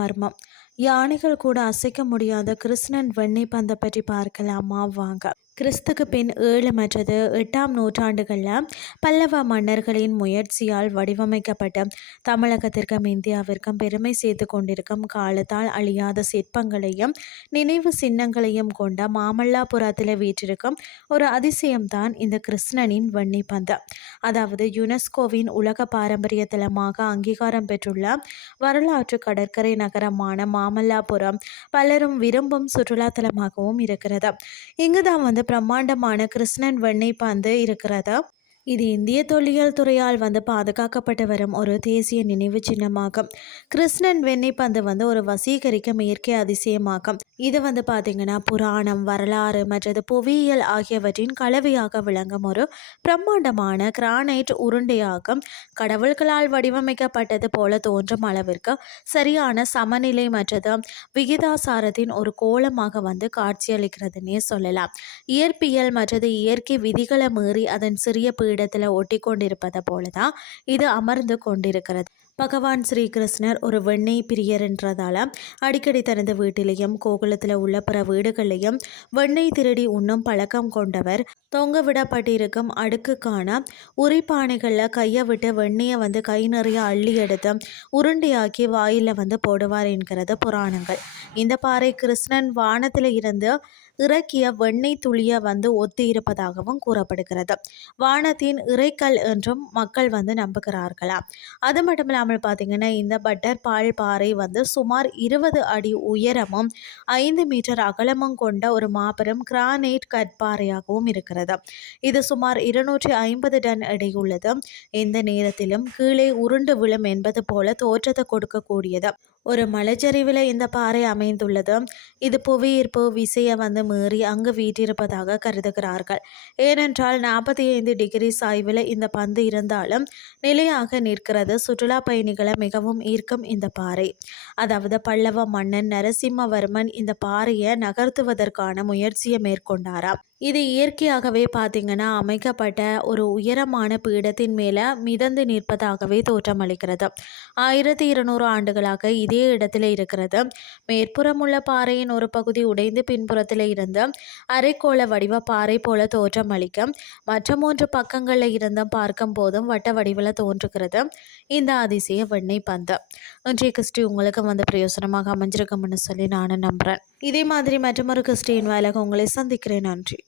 மர்மம். யானைகள் கூட அசைக்க முடியாத கிருஷ்ணன் வெண்ணெய் பந்தை பற்றி பார்க்கலாமா வாங்க. கிறிஸ்துக்கு பின் 7 மற்றது 8ஆம் நூற்றாண்டுகளில் பல்லவ மன்னர்களின் முயற்சியால் வடிவமைக்கப்பட்ட தமிழகத்திற்கும் இந்தியாவிற்கும் பெருமை சேர்த்து கொண்டிருக்கும் காலத்தால் அழியாத சிற்பங்களையும் நினைவு சின்னங்களையும் கொண்ட மாமல்லாபுரத்தில் வீற்றிருக்கும் ஒரு அதிசயம்தான் இந்த கிருஷ்ணனின் வெண்ணெய் பந்து. அதாவது யுனெஸ்கோவின் உலக பாரம்பரிய தலமாக அங்கீகாரம் பெற்றுள்ள வரலாற்று கடற்கரை நகரமான மாமல்லாபுரம் பலரும் விரும்பும் சுற்றுலா தலமாகவும் இருக்கிறது. இங்குதான் பிரம்மாண்டமான கிருஷ்ணன் வெண்ணெய் பந்து இருக்கிறது. இது இந்திய தொல்லியல் துறையால் பாதுகாக்கப்பட்டு வரும் ஒரு தேசிய நினைவு சின்னமாகும். கிருஷ்ணன் வெண்ணெய் பந்து ஒரு வசீகரிக்கும் இயற்கை அதிசயமாகும். இது பார்த்தீங்கன்னா புராணம், வரலாறு மற்றது புவியியல் ஆகியவற்றின் கலவையாக விளங்கும் ஒரு பிரம்மாண்டமான கிரானைட் உருண்டையாகும். கடவுள்களால் வடிவமைக்கப்பட்டது போல தோன்றும் அளவிற்கு சரியான சமநிலை மற்றது விகிதாசாரத்தின் ஒரு கோலமாக காட்சியளிக்கிறதுனே சொல்லலாம். இயற்பியல் மற்றது இயற்கை விதிகளை மீறி அதன் சிறிய பீடத்தில் ஒட்டி கொண்டிருப்பதை போலதான் இது அமர்ந்து கொண்டிருக்கிறது. பகவான் ஸ்ரீகிருஷ்ணர் ஒரு வெண்ணெய் பிரியர் என்றதால அடிக்கடி தனது வீட்டிலையும் கோகுலத்தில் உள்ள பிற வீடுகளையும் வெண்ணெய் திருடி உண்ணும் பழக்கம் கொண்டவர். தொங்க விடப்பட்டிருக்கும் அடுக்குக்கான உரிப்பானைகளில் கையை விட்டு வெண்ணெயை கை நிறைய அள்ளி எடுத்து உருண்டையாக்கி வாயில போடுவார் என்கிறது புராணங்கள். இந்த பாறை கிருஷ்ணன் வானத்தில் இருந்து இறக்கிய வெண்ணெய் துளியை ஒத்தி இருப்பதாகவும் கூறப்படுகிறது. வானத்தின் இறைக்கல் என்றும் மக்கள் நம்புகிறார்களாம். அது மட்டும் இல்லாமல் பார்த்தீங்கன்னா இந்த பட்டர் பால் பாறை சுமார் 20 அடி உயரமும் 5 மீட்டர் அகலமும் கொண்ட ஒரு மாபெரும் கிரானைட் கற்பாறையாகவும் இருக்கிறது. இது சுமார் 250 டன் எடையுள்ளது. எந்த நேரத்திலும் கீழே உருண்டு விழும் என்பது போல தோற்றத்தை கொடுக்கக்கூடியது. ஒரு மலைச்சரிவில் இந்த பாறை அமைந்துள்ளது. இது புவியீர்ப்பு விசையை மீறி அங்கு வீற்றிருப்பதாக கருதுகிறார்கள். ஏனென்றால் 45 டிகிரி சாய்வில் இந்த பந்து இருந்தாலும் நிலையாக நிற்கிறது. சுற்றுலா பயணிகளை மிகவும் ஈர்க்கும் இந்த பாறை. அதாவது பல்லவ மன்னன் நரசிம்மவர்மன் இந்த பாறையை நகர்த்துவதற்கான முயற்சியை மேற்கொண்டாராம். இது இயற்கையாகவே பார்த்தீங்கன்னா அமைக்கப்பட்ட ஒரு உயரமான பீடத்தின் மேலே மிதந்து நிற்பதாகவே தோற்றமளிக்கிறது. 1200 ஆண்டுகளாக இதே இடத்துல இருக்கிறது. மேற்புறம் உள்ள பாறையின் ஒரு பகுதி உடைந்து பின்புறத்தில் இருந்து அரைக்கோள வடிவ பாறை போல தோற்றமளிக்கும். மற்ற 3 பக்கங்களில் இருந்தும் பார்க்கும் போதும் வட்ட வடிவில் தோன்றுகிறது இந்த அதிசய வெண்ணெய் பந்து. இன்றைய கிறிஸ்டி உங்களுக்கு பிரயோசனமாக அமைஞ்சிருக்கும்னு சொல்லி நானும் நம்புகிறேன். இதே மாதிரி மற்றொரு கிறிஸ்டியின் வேலைக்கு உங்களை சந்திக்கிறேன். நன்றி.